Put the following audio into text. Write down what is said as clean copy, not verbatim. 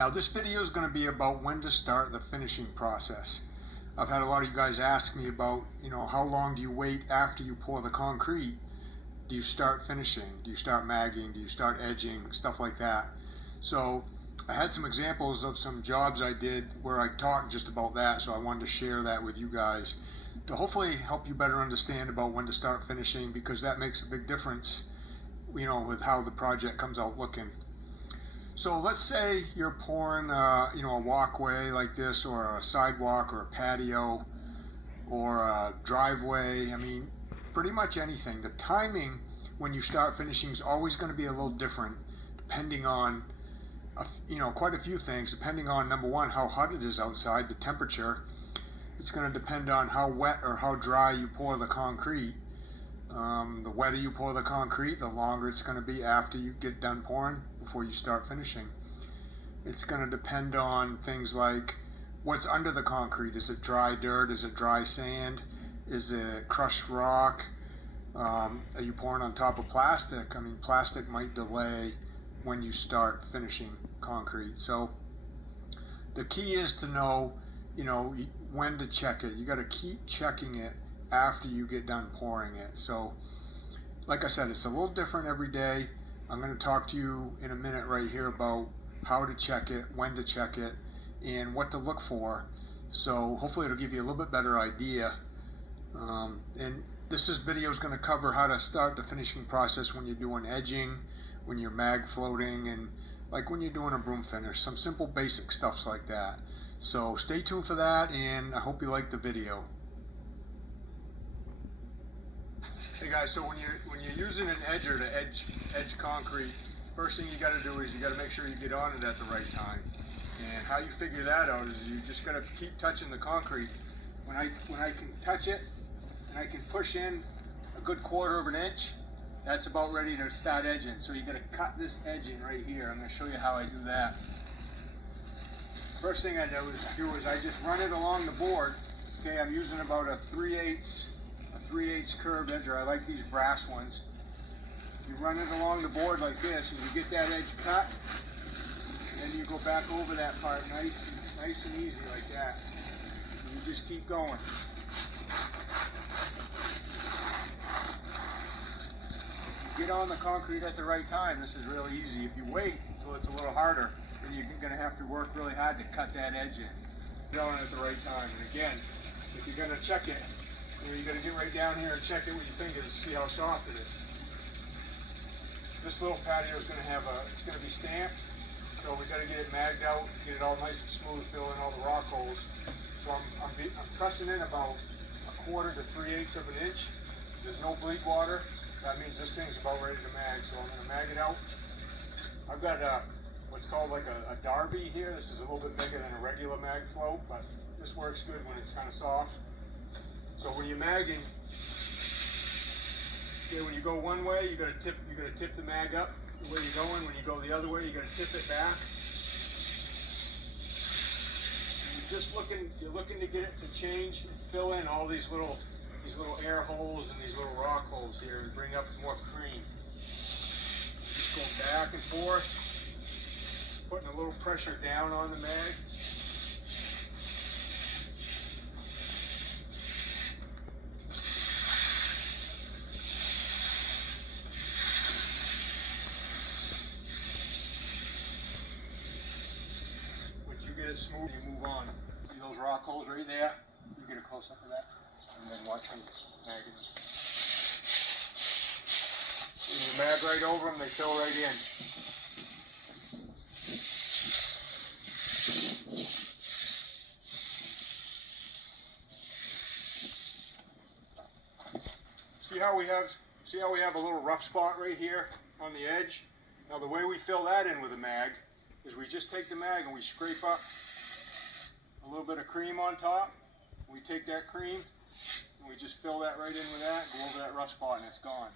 Now this video is going to be about when to start the finishing process. I've had a lot of you guys ask me about, how long do you wait after you pour the concrete? Do you start finishing? Do you start magging? Do you start edging? Stuff like that. So I had some examples of some jobs I did where I talked just about that, so I wanted to share that with you guys to hopefully help you better understand about when to start finishing, because that makes a big difference, with how the project comes out looking. So let's say you're pouring, a walkway like this, or a sidewalk, or a patio, or a driveway. I mean, pretty much anything. The timing when you start finishing is always going to be a little different, depending on, quite a few things. Depending on, number one, how hot it is outside, the temperature. It's going to depend on how wet or how dry you pour the concrete. The wetter you pour the concrete, the longer it's going to be after you get done pouring before you start finishing. It's going to depend on things like what's under the concrete. Is it dry dirt? Is it dry sand? Is it crushed rock? Are you pouring on top of plastic? I mean, plastic might delay when you start finishing concrete. So the key is to know, when to check it. You got to keep checking it after you get done pouring it. So like I said, it's a little different every day. I'm going to talk to you in a minute right here about how to check it, when to check it, and what to look for. So hopefully it'll give you a little bit better idea. And this video is going to cover how to start the finishing process when you're doing edging, when you're mag floating, and like when you're doing a broom finish. Some simple basic stuffs like that. So stay tuned for that, and I hope you like the video. Hey guys, so when you're using an edger to edge concrete, first thing you got to do is you got to make sure you get on it at the right time. And how you figure that out is you just got to keep touching the concrete. When I can touch it and I can push in a good 1/4 of an inch, that's about ready to start edging. So you got to cut this edge in right here. I'm going to show you how I do that. First thing I do is I just run it along the board. Okay, I'm using about a 3/8 curved edger. I like these brass ones. You run it along the board like this, and you get that edge cut, and then you go back over that part nice and easy like that. And you just keep going. You get on the concrete at the right time. This is really easy. If you wait until it's a little harder, then you're going to have to work really hard to cut that edge in. Get on it at the right time. And again, if you're going to check it, you got to get right down here and check it with your finger to see how soft it is. This little patio is going to it's going to be stamped, so we got to get it magged out, get it all nice and smooth, fill in all the rock holes. So I'm pressing in about a 1/4 to 3/8 of an inch. There's no bleed water. That means this thing's about ready to mag. So I'm going to mag it out. I've got what's called like a Darby here. This is a little bit bigger than a regular mag float, but this works good when it's kind of soft. So when you're magging, okay, when you go one way, you gotta tip the mag up the way you're going. When you go the other way, you gotta tip it back. You're looking to get it to change, fill in all these little air holes and these little rock holes here and bring up more cream. Just going back and forth, putting a little pressure down on the mag. Get it smooth, you move on. See those rock holes right there? You get a close up of that, and then watch them mag it. When you mag right over them, they fill right in. See how we have a little rough spot right here on the edge? Now the way we fill that in with a mag is we just take the mag and we scrape up a little bit of cream on top. We take that cream and we just fill that right in with that, go over that rough spot, and it's gone.